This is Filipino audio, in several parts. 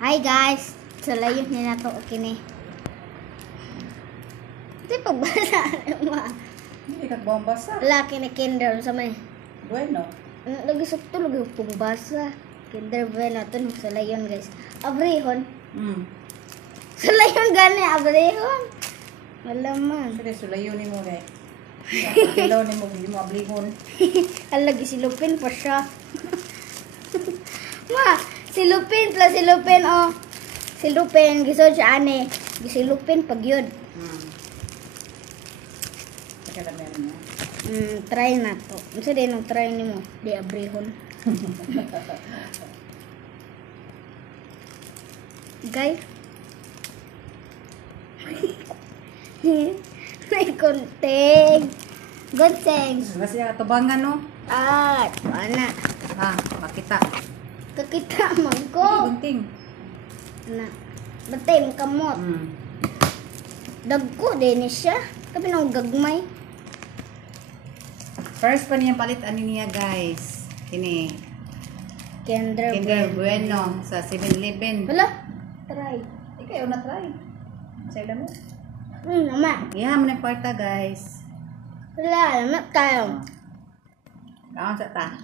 Hi guys, salayon ni nato kini. Di pagbasa mo. Hindi ka bombasa. Laki ni kinder sa may. Bueno. Lagi sakto lagi pagbasa. Kinder bueno to no salayon guys. Abrehon. Salayon gani abrehon. Malaman. Sige, sulayon ni mo dahil. Ilaw ni mo, hindi mo ablihon. Lagi silupin pa siya. Ma, silupin plus silupin oh. Silupin gisod siya ani. Gisilupin pag yun. Pagkala meron mo. Try na to. Unsa din ang try nimo? Di abrehon. Guys. May konting. Good things. Kasi tubangan no. Ana. Makita. Kakita man ko. Gunting. Na. Batay mo kamot. Dagko din siya. Kapi nang gagmay. First pa niyang palit ani niya guys. Kini. Kinder Bueno sa 7-Eleven. Wala. Try. Ikaw na try. Sa'yo mo. Nama. Iha mo na parta guys. Wala. Nama tayo. Kaon sa ta.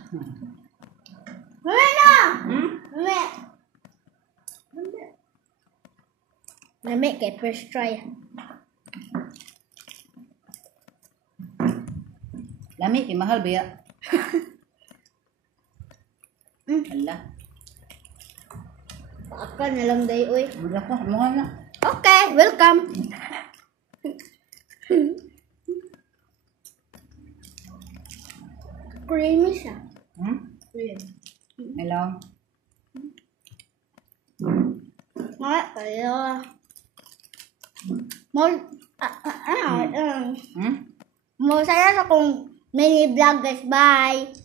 Mama na! Mama. Mama kay first try. Lami, kay mahal ba ya? Hala. Paaka na lang day, uy. Wala ko, mahal na. Okay, welcome. Creamy siya. Creamy. Hello. Mga kayo. Mo, saya sa kong mini vlog guys. Bye.